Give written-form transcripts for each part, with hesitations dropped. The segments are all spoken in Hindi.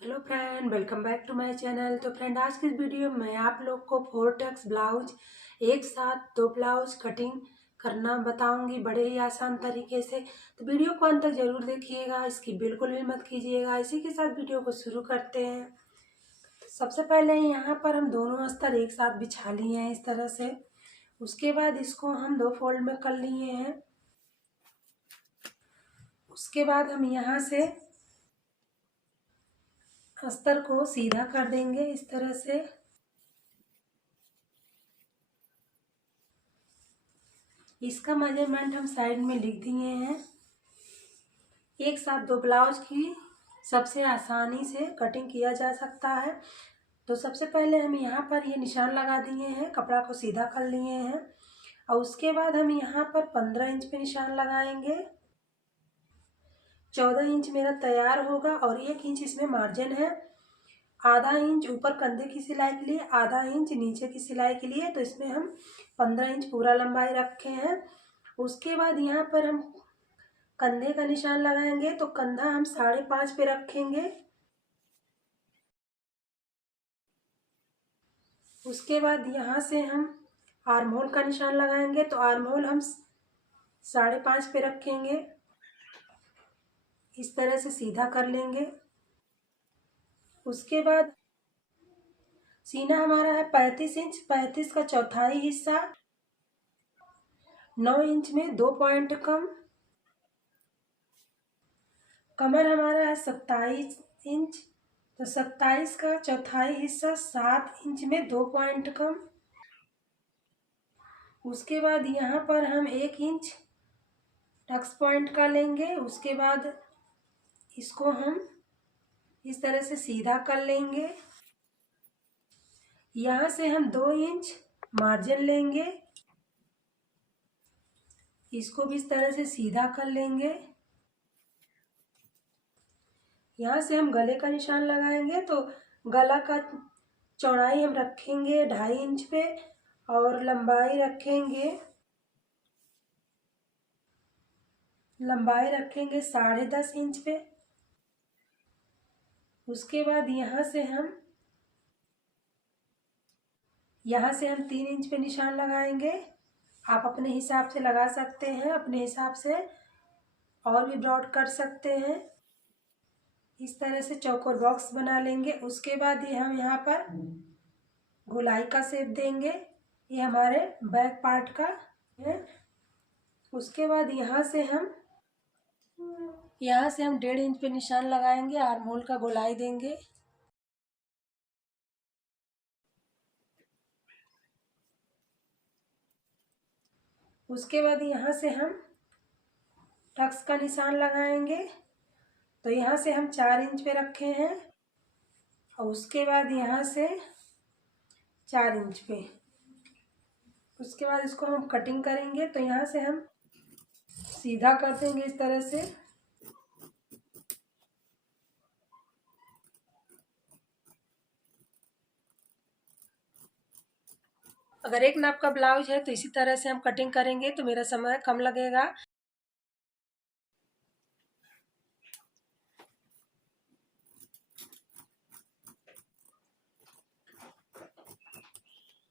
Hello friend, welcome back to my channel. तो फ्रेंड, आज की इस वीडियो में आप लोग को 4 टक्स ब्लाउज एक साथ 2 ब्लाउज कटिंग करना बताऊंगी बड़े ही आसान तरीके से। तो वीडियो को अंत तक जरूर देखिएगा, इसकी बिल्कुल भी मत कीजिएगा। इसी के साथ वीडियो को शुरू करते हैं। तो सबसे पहले यहाँ पर हम दोनों अस्तर एक साथ बिछा लिए हैं इस तरह से। उसके बाद इसको हम 2 फोल्ड में कर लिए हैं। उसके बाद हम यहाँ से अस्तर को सीधा कर देंगे इस तरह से। इसका मेजरमेंट हम साइड में लिख दिए हैं। एक साथ 2 ब्लाउज की सबसे आसानी से कटिंग किया जा सकता है। तो सबसे पहले हम यहाँ पर ये निशान लगा दिए हैं, कपड़ा को सीधा कर लिए हैं। और उसके बाद हम यहाँ पर 15 इंच पे निशान लगाएंगे। 14 इंच मेरा तैयार होगा और 1 इंच इसमें मार्जिन है। आधा इंच ऊपर कंधे की सिलाई के लिए, आधा इंच नीचे की सिलाई के लिए। तो इसमें हम 15 इंच पूरा लंबाई रखे हैं। उसके बाद यहाँ पर हम कंधे का निशान लगाएंगे। तो कंधा हम 5.5 पे रखेंगे। उसके बाद यहाँ से हम आर्म होल का निशान लगाएंगे। तो आर्म होल हम 5.5 पे रखेंगे। इस तरह से सीधा कर लेंगे। उसके बाद सीना हमारा है 35 इंच। 35 का चौथाई हिस्सा 9 इंच में 2 पॉइंट कम। कमर हमारा है 27 इंच। तो 27 का चौथाई हिस्सा 7 इंच में 2 पॉइंट कम। उसके बाद यहाँ पर हम 1 इंच टक्स पॉइंट का लेंगे। उसके बाद इसको हम इस तरह से सीधा कर लेंगे। यहाँ से हम 2 इंच मार्जिन लेंगे। इसको भी इस तरह से सीधा कर लेंगे। यहाँ से हम गले का निशान लगाएंगे। तो गला का चौड़ाई हम रखेंगे 2.5 इंच पे और लंबाई रखेंगे 10.5 इंच पे। उसके बाद यहाँ से हम 3 इंच पे निशान लगाएंगे। आप अपने हिसाब से लगा सकते हैं, अपने हिसाब से और भी ब्रॉड कर सकते हैं। इस तरह से चौकोर बॉक्स बना लेंगे। उसके बाद ये हम यहाँ पर गोलाई का शेप देंगे। ये हमारे बैक पार्ट का है। उसके बाद यहाँ से हम 1.5 इंच पे निशान लगाएंगे, आर्म होल का गोलाई देंगे। उसके बाद यहाँ से हम टक्स का निशान लगाएंगे। तो यहाँ से हम 4 इंच पे रखे हैं और उसके बाद यहाँ से 4 इंच पे। उसके बाद इसको हम कटिंग करेंगे। तो यहाँ से हम सीधा कर देंगे इस तरह से। अगर एक नाप का ब्लाउज है तो इसी तरह से हम कटिंग करेंगे तो मेरा समय कम लगेगा।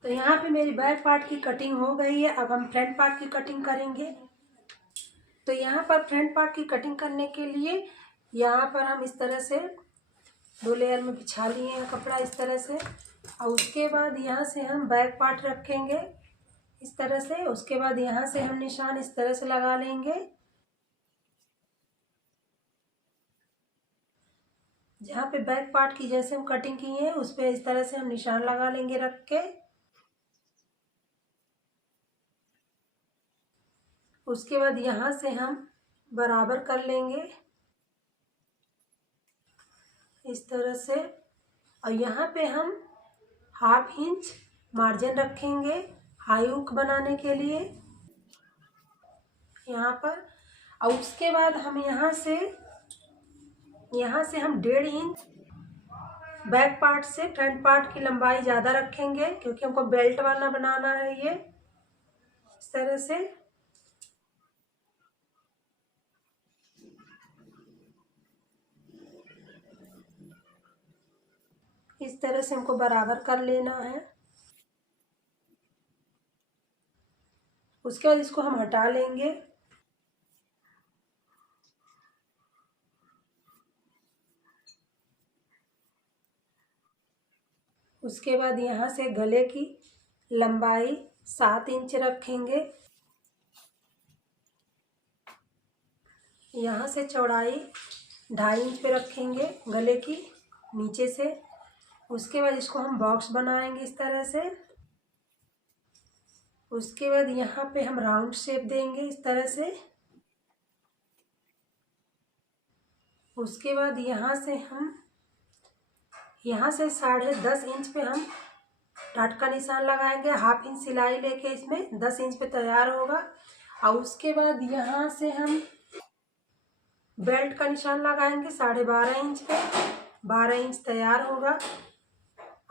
तो यहाँ पे मेरी बैक पार्ट की कटिंग हो गई है। अब हम फ्रंट पार्ट की कटिंग करेंगे। तो यहाँ पर फ्रंट पार्ट की कटिंग करने के लिए यहाँ पर हम इस तरह से 2 लेयर में बिछा लिए हैं कपड़ा इस तरह से। और उसके बाद यहाँ से हम बैक पार्ट रखेंगे इस तरह से। उसके बाद यहाँ से हम निशान इस तरह से लगा लेंगे। जहाँ पे बैक पार्ट की जैसे हम कटिंग की है उस पे इस तरह से हम निशान लगा लेंगे रख के। उसके बाद यहाँ से हम बराबर कर लेंगे इस तरह से। और यहाँ पे हम 1/2 इंच मार्जिन रखेंगे हाई हुक बनाने के लिए यहाँ पर। और उसके बाद हम यहाँ से हम 1.5 इंच बैक पार्ट से फ्रंट पार्ट की लंबाई ज़्यादा रखेंगे क्योंकि हमको बेल्ट वाला बनाना है ये इस तरह से। इस तरह से हमको बराबर कर लेना है। उसके बाद इसको हम हटा लेंगे। उसके बाद यहाँ से गले की लंबाई 7 इंच रखेंगे। यहाँ से चौड़ाई 2.5 इंच पे रखेंगे गले की नीचे से। उसके बाद इसको हम बॉक्स बनाएंगे इस तरह से। उसके बाद यहाँ पे हम राउंड शेप देंगे इस तरह से। उसके बाद यहाँ से 10.5 इंच पे हम डॉट का निशान लगाएंगे। 1/2 इंच सिलाई लेके इसमें 10 इंच पे तैयार होगा। और उसके बाद यहाँ से हम बेल्ट का निशान लगाएंगे 12.5 इंच पे। 12 इंच तैयार होगा।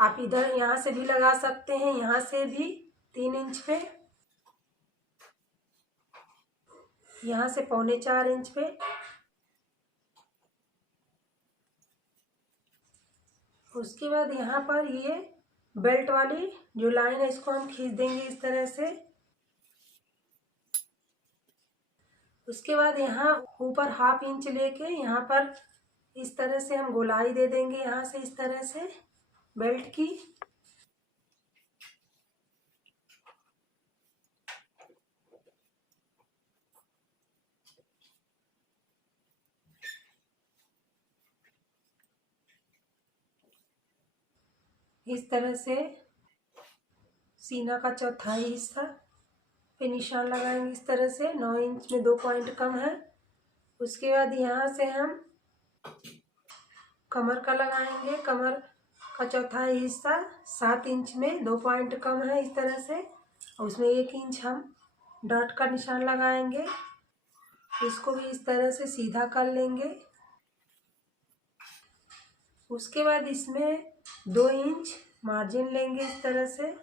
आप इधर यहाँ से भी लगा सकते हैं, यहाँ से भी 3 इंच पे, यहाँ से 3.25 इंच पे। उसके बाद यहाँ पर ये बेल्ट वाली जो लाइन है इसको हम खींच देंगे इस तरह से। उसके बाद यहाँ ऊपर 1/2 इंच लेके यहाँ पर इस तरह से हम गोलाई दे देंगे, यहाँ से इस तरह से बेल्ट की। इस तरह से सीना का चौथाई हिस्सा पे निशान लगाएंगे इस तरह से। 9 इंच में 2 पॉइंट कम है। उसके बाद यहाँ से हम कमर का लगाएंगे। कमर का चौथाई हिस्सा 7 इंच में 2 पॉइंट कम है इस तरह से। और उसमें 1 इंच हम डॉट का निशान लगाएंगे। इसको भी इस तरह से सीधा कर लेंगे। उसके बाद इसमें 2 इंच मार्जिन लेंगे इस तरह से।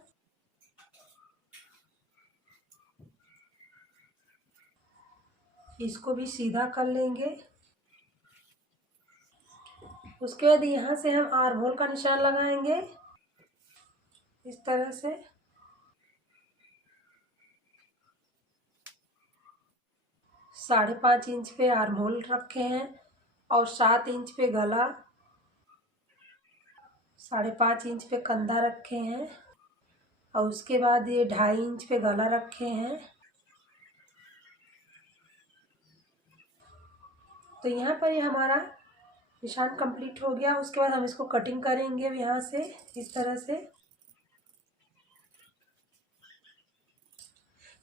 इसको भी सीधा कर लेंगे। उसके बाद यहाँ से हम आर्म होल का निशान लगाएंगे इस तरह से। 5.5 इंच पे आर्म होल रखे हैं और 7 इंच पे गला, 5.5 इंच पे कंधा रखे हैं और उसके बाद ये 2.5 इंच पे गला रखे हैं। तो यहाँ पर ये हमारा निशान कंप्लीट हो गया। उसके बाद हम इसको कटिंग करेंगे यहाँ से इस तरह से।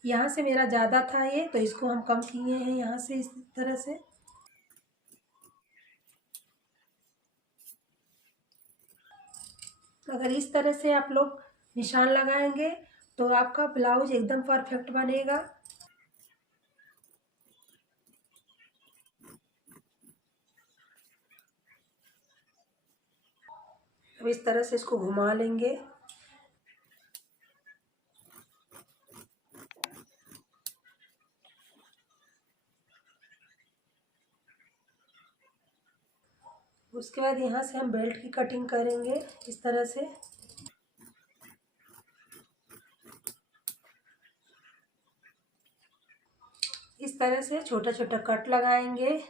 यहाँ से मेरा ज़्यादा था ये, तो इसको हम कम किए हैं यहाँ से इस तरह से। अगर इस तरह से आप लोग निशान लगाएंगे तो आपका ब्लाउज एकदम परफेक्ट बनेगा। अब इस तरह से इसको घुमा लेंगे। उसके बाद यहाँ से हम बेल्ट की कटिंग करेंगे इस तरह से। इस तरह से छोटा छोटा कट लगाएंगे।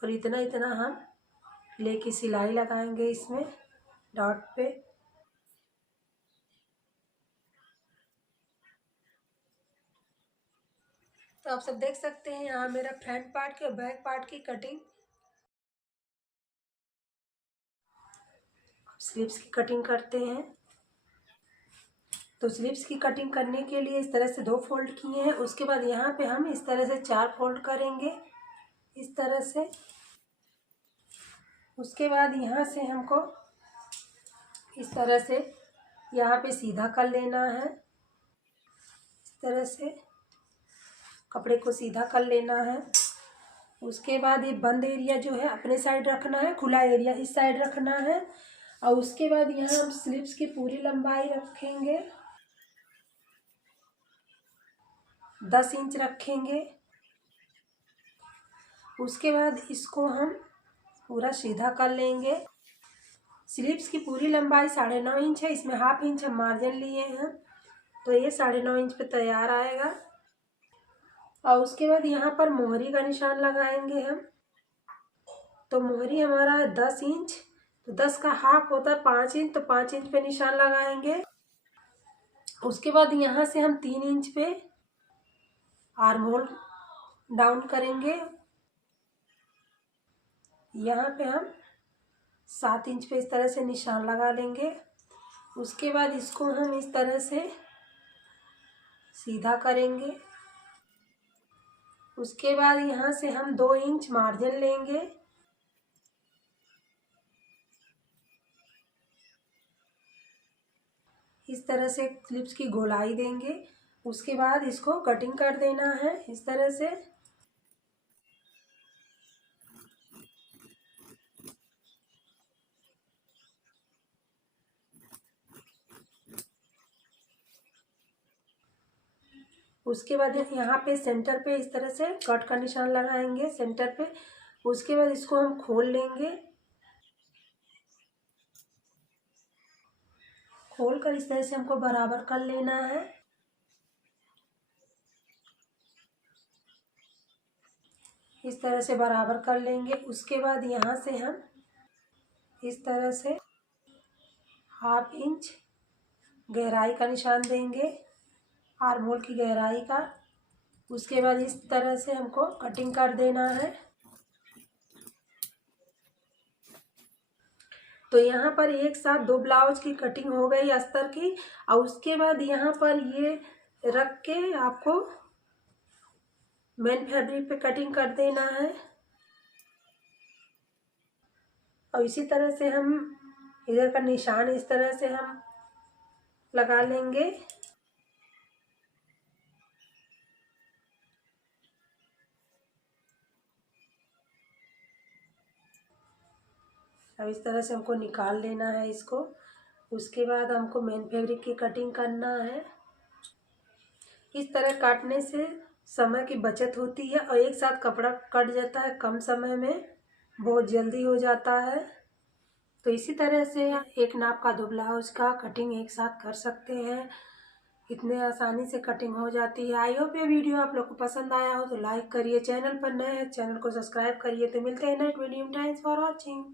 और इतना इतना हम लेके सिलाई लगाएंगे इसमें डॉट पे। तो आप सब देख सकते हैं यहाँ मेरा फ्रंट पार्ट के और बैक पार्ट की कटिंग। स्लीव्स की कटिंग करते हैं। तो स्लीव्स की कटिंग करने के लिए इस तरह से 2 फोल्ड किए हैं। उसके बाद यहाँ पे हम इस तरह से 4 फोल्ड करेंगे इस तरह से। उसके बाद यहाँ से हमको इस तरह से यहाँ पे सीधा कर लेना है। इस तरह से कपड़े को सीधा कर लेना है। उसके बाद ये बंद एरिया जो है अपने साइड रखना है, खुला एरिया इस साइड रखना है। और उसके बाद यहाँ हम स्लीव्स की पूरी लंबाई रखेंगे। 10 इंच रखेंगे। उसके बाद इसको हम पूरा सीधा कर लेंगे। स्लीव्स की पूरी लंबाई 9.5 इंच है, इसमें 1/2 इंच हम मार्जिन लिए हैं, तो ये 9.5 इंच पे तैयार आएगा। और उसके बाद यहाँ पर मोहरी का निशान लगाएंगे हम। तो मोहरी हमारा है 10 इंच, तो 10 का हाफ होता है 5 इंच, तो 5 इंच पे निशान लगाएंगे। उसके बाद यहाँ से हम 3 इंच पे आर्म होल डाउन करेंगे। यहाँ पे हम 7 इंच पे इस तरह से निशान लगा लेंगे। उसके बाद इसको हम इस तरह से सीधा करेंगे। उसके बाद यहाँ से हम 2 इंच मार्जिन लेंगे। इस तरह से क्लिप्स की गोलाई देंगे। उसके बाद इसको कटिंग कर देना है इस तरह से। उसके बाद यहाँ पे सेंटर पे इस तरह से कट का निशान लगाएंगे सेंटर पे। उसके बाद इसको हम खोल लेंगे। खोल कर इस तरह से हमको बराबर कर लेना है। इस तरह से बराबर कर लेंगे। उसके बाद यहाँ से हम इस तरह से 1/2 इंच गहराई का निशान देंगे, आर्म होल की गहराई का। उसके बाद इस तरह से हमको कटिंग कर देना है। तो यहाँ पर एक साथ 2 ब्लाउज की कटिंग हो गई अस्तर की। और उसके बाद यहाँ पर ये रख के आपको मेन फैब्रिक पे कटिंग कर देना है। और इसी तरह से हम इधर का निशान इस तरह से हम लगा लेंगे। अब इस तरह से हमको निकाल लेना है इसको। उसके बाद हमको मेन फैब्रिक की कटिंग करना है। इस तरह काटने से समय की बचत होती है और एक साथ कपड़ा कट जाता है कम समय में, बहुत जल्दी हो जाता है। तो इसी तरह से एक नाप का 2 ब्लाउज का कटिंग एक साथ कर सकते हैं। इतने आसानी से कटिंग हो जाती है। आई होप ये वीडियो आप लोग को पसंद आया हो तो लाइक करिए, चैनल पर नए हैं चैनल को सब्सक्राइब करिए। तो मिलते हैं नेक्स्ट वीडियो में। Thanks for watching.